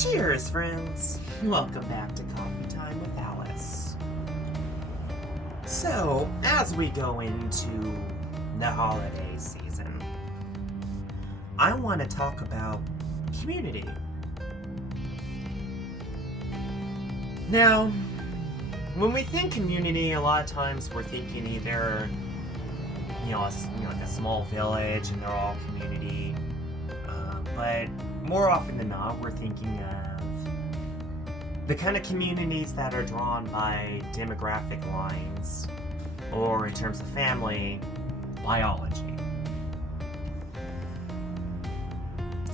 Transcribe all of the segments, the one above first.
Cheers, friends! Welcome back to Coffee Time with Alice. So, as we go into the holiday season, I want to talk about community. Now, when we think community, a lot of times we're thinking either, like a small village and they're all community, but more often than not, we're thinking of the kind of communities that are drawn by demographic lines, or in terms of family, biology.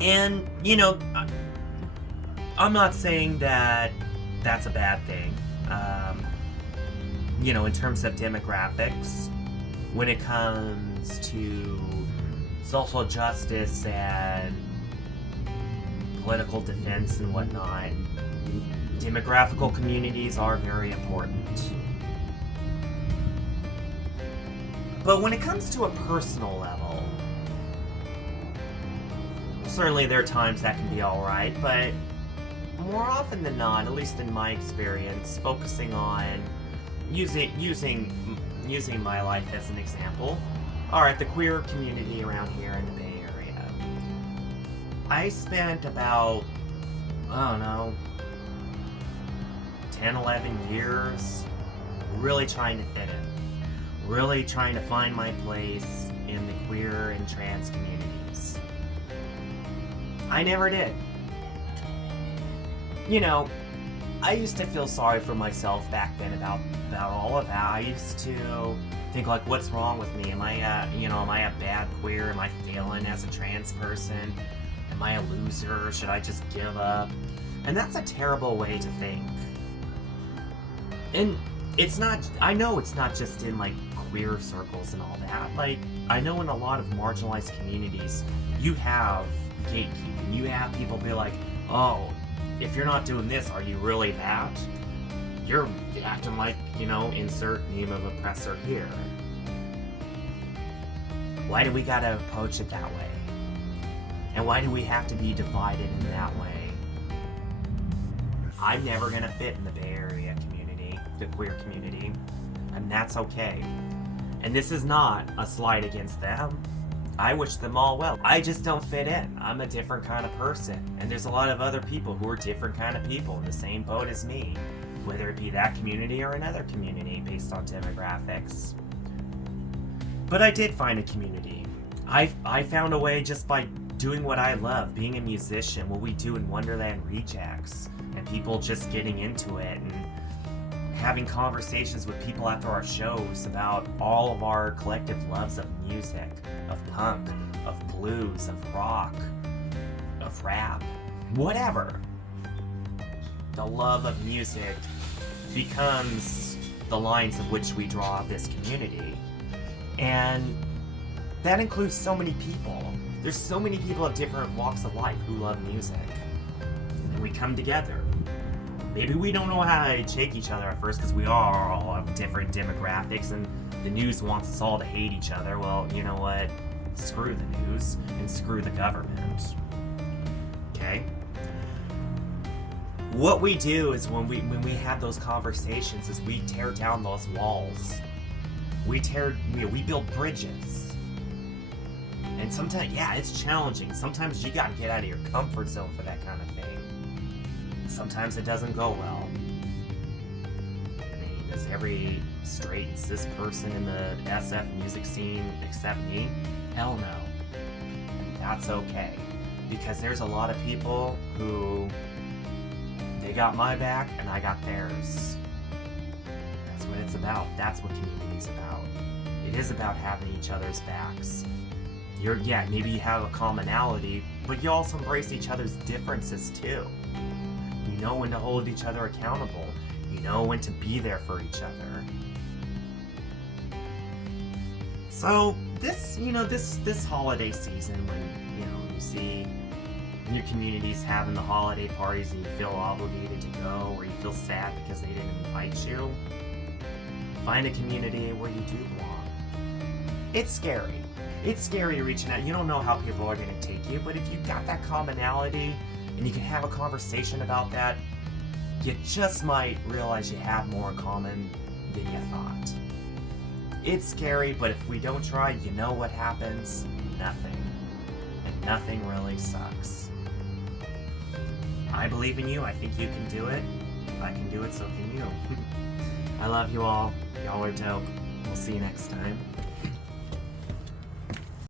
And, I'm not saying that that's a bad thing. In terms of demographics, when it comes to social justice and political defense and whatnot, demographical communities are very important. But when it comes to a personal level, certainly there are times that can be alright, but more often than not, at least in my experience, focusing on using my life as an example, alright, the queer community around here in the Bay Area. I spent about, 10, 11 years really trying to fit in. Really trying to find my place in the queer and trans communities. I never did. I used to feel sorry for myself back then about all of that. I used to think, like, what's wrong with me? Am I a bad queer? Am I failing as a trans person? Am I a loser? Should I just give up? And that's a terrible way to think. And I know it's not just in, like, queer circles and all that. Like, I know in a lot of marginalized communities, you have gatekeeping. You have people be like, oh, if you're not doing this, are you really that? You're acting like, insert name of oppressor here. Why do we gotta approach it that way? And why do we have to be divided in that way? I'm never gonna fit in the Bay Area community, the queer community, and that's okay. And this is not a slight against them. I wish them all well. I just don't fit in. I'm a different kind of person. And there's a lot of other people who are different kind of people in the same boat as me, whether it be that community or another community based on demographics. But I did find a community. I found a way just by doing what I love, being a musician, what we do in Wonderland Rejects, and people just getting into it and having conversations with people after our shows about all of our collective loves of music, of punk, of blues, of rock, of rap, whatever. The love of music becomes the lines of which we draw this community. And that includes so many people. There's so many people of different walks of life who love music. And we come together. Maybe we don't know how to shake each other at first because we are all of different demographics and the news wants us all to hate each other. Well, you know what? Screw the news and screw the government. Okay? What we do is when we have those conversations is we tear down those walls. We build bridges. And sometimes, it's challenging. Sometimes you gotta get out of your comfort zone for that kind of thing. Sometimes it doesn't go well. I mean, does every straight and cis person in the SF music scene accept me? Hell no. And that's okay. Because there's a lot of people who, they got my back and I got theirs. That's what it's about. That's what community's about. It is about having each other's backs. Maybe you have a commonality, but you also embrace each other's differences too. You know when to hold each other accountable. You know when to be there for each other. So this holiday season, when you see your communities having the holiday parties and you feel obligated to go, or you feel sad because they didn't invite you, find a community where you do belong. It's scary. It's scary reaching out. You don't know how people are going to take you, but if you've got that commonality, and you can have a conversation about that, you just might realize you have more in common than you thought. It's scary, but if we don't try, you know what happens? Nothing. And nothing really sucks. I believe in you. I think you can do it. If I can do it, so can you. I love you all. Y'all are dope. We'll see you next time.